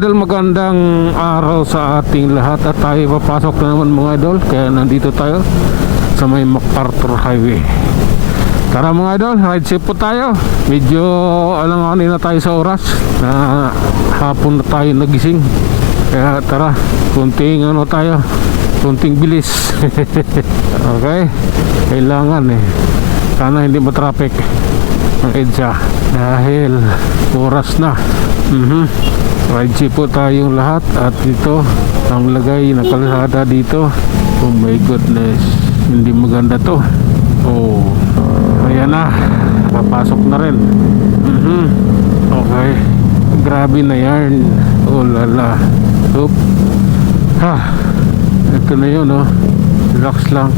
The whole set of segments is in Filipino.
idol, magandang araw sa ating lahat at tayo papasok na naman mga idol. Kaya nandito tayo sa may MacArthur Highway. Tara mga idol, ride safe po tayo. Medyo alanganin na tayo sa oras na hapon na tayo nagising. Kaya tara, kunting ano tayo, kunting bilis. Okay, kailangan sana hindi matraffic ang EDSA dahil oras na. Ride safe po tayong lahat. At dito ang lagay na kalsada dito, oh my goodness, hindi maganda to. Oh, ayan na, papasok na rin. Okay, grabe na yan. Oh lala. Oop. Ito na yun, oh. Relax lang,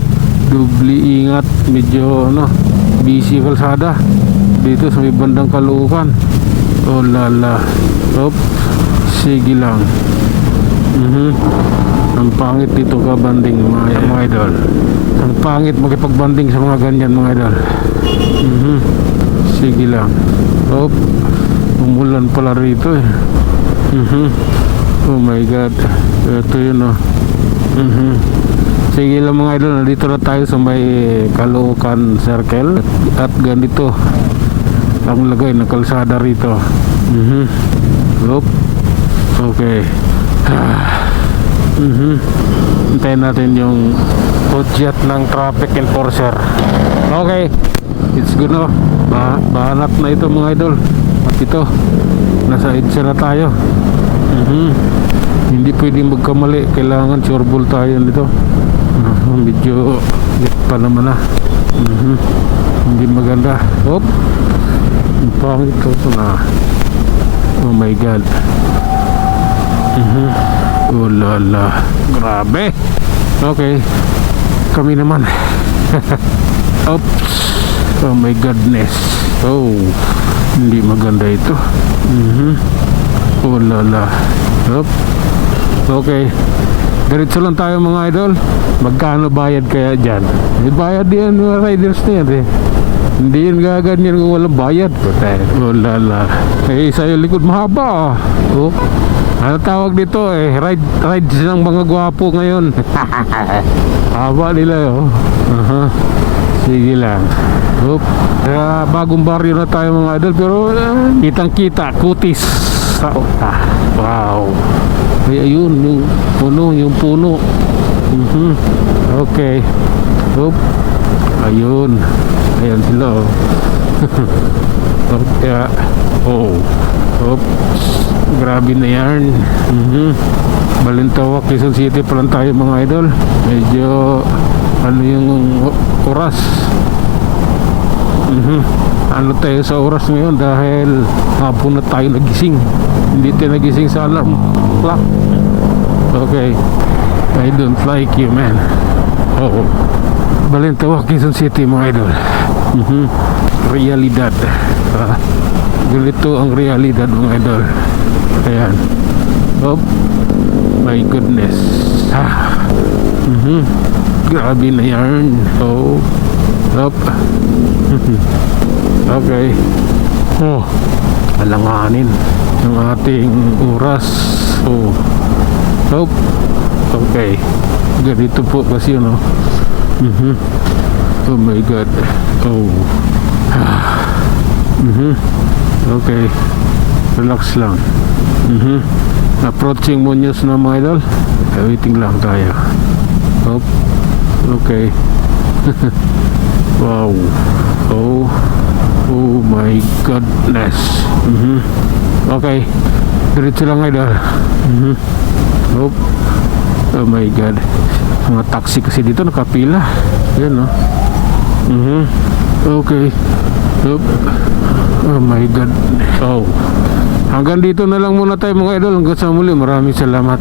dubli ingat. Medyo busy kalsada dito sa may bandang Caloocan. Oh lala. Oop. Sige lang. Ang pangit dito ka banding mga idol. Ang pangit makipagbanding sa mga ganyan mga idol. Sige lang. Oop. Umulan pala rito eh. Oh my god. Ito yun oh. Sige lang mga idol, nandito na tayo sa may Caloocan Circle. At ganito ang lagay ng kalsada rito. Oop. Okay. Hintayin natin yung budget ng traffic enforcer. Okay, it's good no. Bahanap na ito mga idol. At ito, nasa EDSA na tayo. Hindi pwedeng magkamali. Kailangan sureball tayo nito. Medyo lit pa naman na. Hindi maganda. Oop. Ang pangit ito na. Oh my god. Oh lala. Grabe. Okay, kami naman. Oops. Oh my goodness. Oh, hindi maganda ito. Oh lala. Oop. Okay, diretso lang tayo mga idol. Magkano bayad kaya dyan? May bayad yan mga riders na yan eh. Hindi yan gaganyan kung walang bayad. Oh lala. Eh sa'yo likod mahaba. Oh, ano tawag dito eh, rides ng mga gwapo ngayon. Haba nila oh. Sige lang. Oop. Bagong baryo na tayo mga idol. Pero kitang kita, kutis. Wow. Ay, ayun, yung puno. Okay. Oop. Ayun. Ayan sila oh. Okay. Oh. Oops. Grabe na yan. Balintawak, Quezon City pa lang tayo mga idol. Medyo ano yung oras. Ano tayo sa oras ngayon dahil hapon na tayo nagising. Hindi tayo nagising sa alarm clock. Okay, I don't like you man. Oh, Balintawak, Quezon City mga idol. Realidad. Ganito ang realidad mga idol. Ayan. Oh my goodness. Grabe na yan. Oh. Up. Okay. Oh, alanganin ng ating oras. Oh. Oh. Okay, ganito po kasi yun oh. Oh my god. Oh. Okay, relax lang. Approaching Muñoz na mga idol. Waiting lang tayo. Oh. Okay. Wow. Oh. Oh my goodness. Okay, diretso lang idol. Oh. Oh my god. Mga taxi kasi dito nakapila. Yan no. Okay. Oh my god. Oh. Hanggang dito na lang muna tayo mga idol. Hanggang sa muli. Maraming salamat.